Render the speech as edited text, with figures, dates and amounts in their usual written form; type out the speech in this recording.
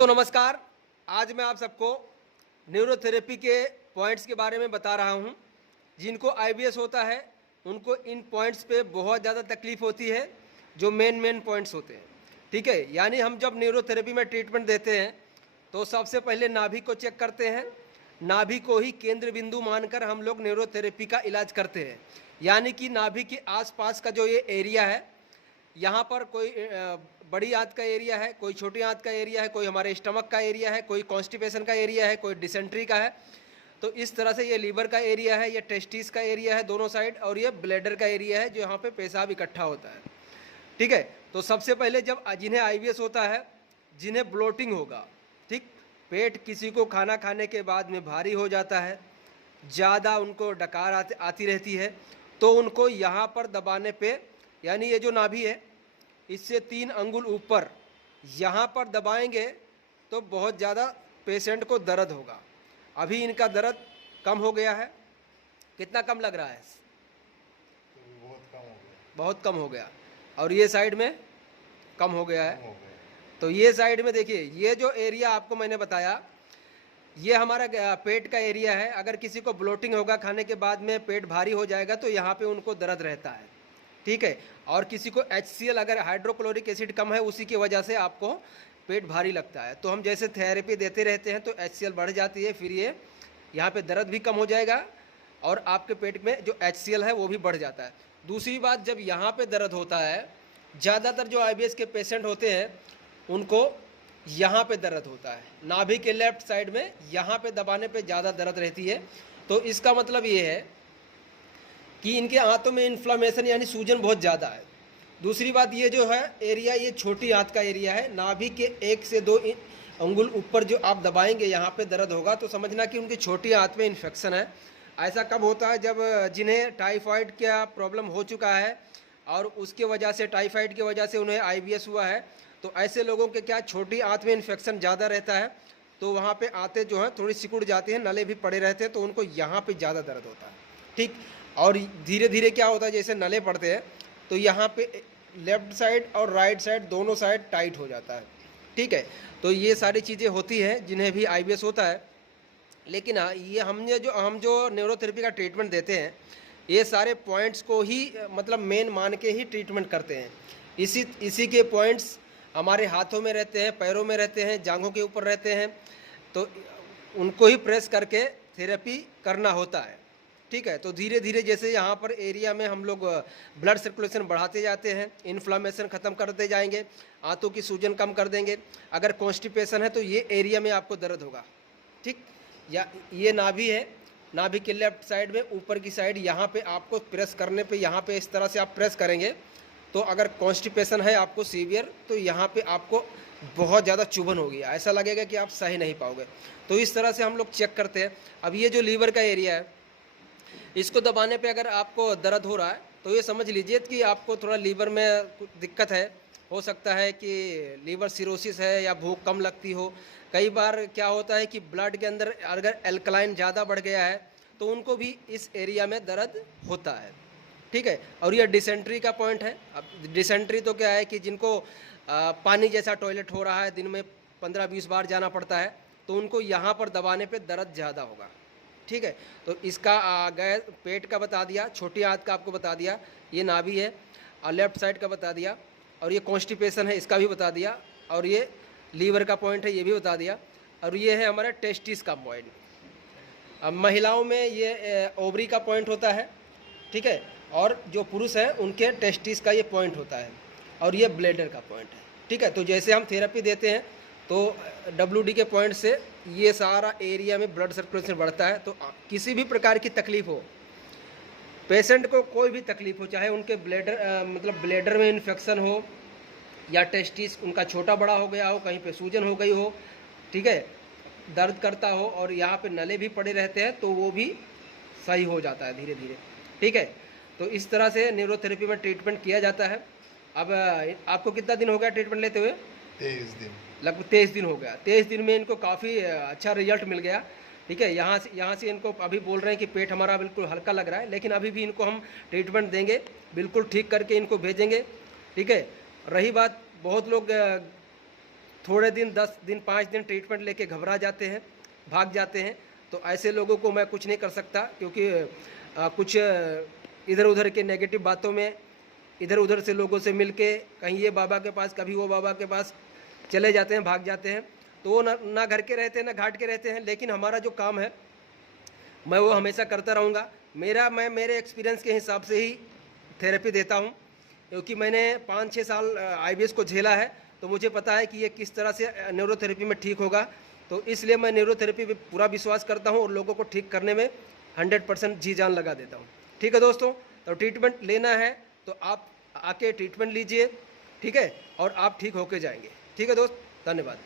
तो नमस्कार। आज मैं आप सबको न्यूरोथेरेपी के पॉइंट्स के बारे में बता रहा हूं। जिनको आईबीएस होता है उनको इन पॉइंट्स पे बहुत ज़्यादा तकलीफ़ होती है, जो मेन पॉइंट्स होते हैं। ठीक है, यानी हम जब न्यूरोथेरेपी में ट्रीटमेंट देते हैं तो सबसे पहले नाभि को चेक करते हैं। नाभि को ही केंद्र बिंदु मानकर हम लोग न्यूरोथेरेपी का इलाज करते हैं। यानी कि नाभि के आसपास का जो ये एरिया है, यहाँ पर कोई बड़ी आंत का एरिया है, कोई छोटी आंत का एरिया है, कोई हमारे स्टमक का एरिया है, कोई कॉन्स्टिपेशन का एरिया है, कोई डिसेंट्री का है। तो इस तरह से ये लीवर का एरिया है, ये टेस्टिस का एरिया है दोनों साइड, और ये ब्लैडर का एरिया है जो यहाँ पे पेशाब इकट्ठा होता है। ठीक है, तो सबसे पहले जब जिन्हें आईबीएस होता है, जिन्हें ब्लोटिंग होगा, ठीक, पेट किसी को खाना खाने के बाद में भारी हो जाता है, ज़्यादा उनको डकार आती रहती है, तो उनको यहाँ पर दबाने पे, यानी ये जो नाभि है इससे 3 अंगुल ऊपर यहाँ पर दबाएंगे तो बहुत ज़्यादा पेशेंट को दर्द होगा। अभी इनका दर्द कम हो गया है। कितना कम लग रहा है? बहुत कम हो गया। बहुत कम हो गया। और ये साइड में कम हो गया है। तो ये साइड में देखिए, ये जो एरिया आपको मैंने बताया, ये हमारा पेट का एरिया है। अगर किसी को ब्लोटिंग होगा, खाने के बाद में पेट भारी हो जाएगा, तो यहाँ पे उनको दर्द रहता है। ठीक है, और किसी को HCl, अगर हाइड्रोक्लोरिक एसिड कम है, उसी की वजह से आपको पेट भारी लगता है। तो हम जैसे थेरेपी देते रहते हैं तो HCl बढ़ जाती है, फिर ये यहाँ पे दर्द भी कम हो जाएगा और आपके पेट में जो HCl है वो भी बढ़ जाता है। दूसरी बात, जब यहाँ पे दर्द होता है, ज़्यादातर जो IBS के पेशेंट होते हैं उनको यहाँ पे दर्द होता है, नाभि के लेफ्ट साइड में, यहाँ पे दबाने पे ज़्यादा दर्द रहती है। तो इसका मतलब ये है कि इनके आंतों में इन्फ्लामेशन यानी सूजन बहुत ज़्यादा है। दूसरी बात, ये जो है एरिया, ये छोटी आंत का एरिया है। नाभि के 1 से 2 अंगुल ऊपर जो आप दबाएंगे यहाँ पे दर्द होगा, तो समझना कि उनकी छोटी आंत में इन्फेक्शन है। ऐसा कब होता है? जब जिन्हें टाइफाइड का प्रॉब्लम हो चुका है और उसके वजह से, टाइफाइड की वजह से उन्हें IBS हुआ है, तो ऐसे लोगों के क्या, छोटी आंत में इन्फेक्शन ज़्यादा रहता है, तो वहाँ पे आंतें जो हैं थोड़ी सिकुड़ जाती हैं, नले भी पड़े रहते हैं, तो उनको यहाँ पे ज़्यादा दर्द होता है। ठीक, और धीरे धीरे क्या होता है, जैसे नले पड़ते हैं तो यहाँ पे लेफ्ट साइड और राइट साइड दोनों साइड टाइट हो जाता है। ठीक है, तो ये सारी चीज़ें होती हैं जिन्हें भी IBS होता है। लेकिन हाँ, ये हम जो न्यूरोथेरेपी का ट्रीटमेंट देते हैं, ये सारे पॉइंट्स को ही मतलब मेन मान के ही ट्रीटमेंट करते हैं। इसी के पॉइंट्स हमारे हाथों में रहते हैं, पैरों में रहते हैं, जांघों के ऊपर रहते हैं, तो उनको ही प्रेस करके थेरेपी करना होता है। ठीक है, तो धीरे धीरे जैसे यहाँ पर एरिया में हम लोग ब्लड सर्कुलेशन बढ़ाते जाते हैं, इन्फ्लामेशन ख़त्म करते जाएंगे, आंतों की सूजन कम कर देंगे। अगर कॉन्स्टिपेशन है तो ये एरिया में आपको दर्द होगा। ठीक, या ये नाभि है, नाभि के लेफ्ट साइड में ऊपर की साइड, यहाँ पे आपको प्रेस करने पे, यहाँ पे इस तरह से आप प्रेस करेंगे तो अगर कॉन्स्टिपेशन है आपको सीवियर, तो यहाँ पे आपको बहुत ज़्यादा चुभन होगी, ऐसा लगेगा कि आप सही नहीं पाओगे। तो इस तरह से हम लोग चेक करते हैं। अब ये जो लीवर का एरिया है, इसको दबाने पे अगर आपको दर्द हो रहा है तो ये समझ लीजिए कि आपको थोड़ा लीवर में कुछ दिक्कत है। हो सकता है कि लीवर सिरोसिस है या भूख कम लगती हो। कई बार क्या होता है कि ब्लड के अंदर अगर एल्कलाइन ज़्यादा बढ़ गया है तो उनको भी इस एरिया में दर्द होता है। ठीक है, और ये डिसेंट्री का पॉइंट है। अब डिसेंट्री तो क्या है कि जिनको पानी जैसा टॉयलेट हो रहा है, दिन में 15-20 बार जाना पड़ता है, तो उनको यहाँ पर दबाने पे दर्द ज़्यादा होगा। ठीक है, तो इसका गैस पेट का बता दिया, छोटी आंत का आपको बता दिया, ये नाभि है, और लेफ्ट साइड का बता दिया, और ये कॉन्स्टिपेशन है इसका भी बता दिया, और ये लीवर का पॉइंट है ये भी बता दिया, और ये है हमारा टेस्टिस का पॉइंट। अब महिलाओं में ये ओवरी का पॉइंट होता है। ठीक है, और जो पुरुष है उनके टेस्टिस का ये पॉइंट होता है, और ये ब्लैडर का पॉइंट है। ठीक है, तो जैसे हम थेरेपी देते हैं तो WD के पॉइंट से ये सारा एरिया में ब्लड सर्कुलेशन बढ़ता है। तो किसी भी प्रकार की तकलीफ़ हो, पेशेंट को कोई भी तकलीफ़ हो, चाहे उनके मतलब ब्लैडर में इन्फेक्शन हो या टेस्टिस उनका छोटा बड़ा हो गया हो, कहीं पे सूजन हो गई हो, ठीक है, दर्द करता हो और यहाँ पे नले भी पड़े रहते हैं, तो वो भी सही हो जाता है धीरे धीरे। ठीक है, तो इस तरह से न्यूरोथेरेपी में ट्रीटमेंट किया जाता है। अब आपको कितना दिन हो गया ट्रीटमेंट लेते हुए? 23 दिन। लगभग 23 दिन हो गया। 23 दिन में इनको काफ़ी अच्छा रिजल्ट मिल गया। ठीक है, यहाँ से इनको अभी बोल रहे हैं कि पेट हमारा बिल्कुल हल्का लग रहा है, लेकिन अभी भी इनको हम ट्रीटमेंट देंगे, बिल्कुल ठीक करके इनको भेजेंगे। ठीक है, रही बात, बहुत लोग थोड़े दिन 10 दिन 5 दिन ट्रीटमेंट लेके घबरा जाते हैं, भाग जाते हैं। तो ऐसे लोगों को मैं कुछ नहीं कर सकता, क्योंकि कुछ इधर उधर के नेगेटिव बातों में इधर उधर से लोगों से मिलके कहीं ये बाबा के पास कभी वो बाबा के पास चले जाते हैं, भाग जाते हैं। तो वो ना घर के रहते हैं ना घाट के रहते हैं। लेकिन हमारा जो काम है मैं वो हमेशा करता रहूँगा। मैं मेरे एक्सपीरियंस के हिसाब से ही थेरेपी देता हूँ, क्योंकि मैंने 5-6 साल IBS को झेला है। तो मुझे पता है कि ये किस तरह से न्यूरोथेरेपी में ठीक होगा। तो इसलिए मैं न्यूरोथेरेपी पे पूरा विश्वास करता हूँ और लोगों को ठीक करने में 100% जी जान लगा देता हूँ। ठीक है दोस्तों, तो ट्रीटमेंट लेना है तो आप आके ट्रीटमेंट लीजिए, ठीक है, और आप ठीक होके जाएंगे। ठीक है दोस्त, धन्यवाद।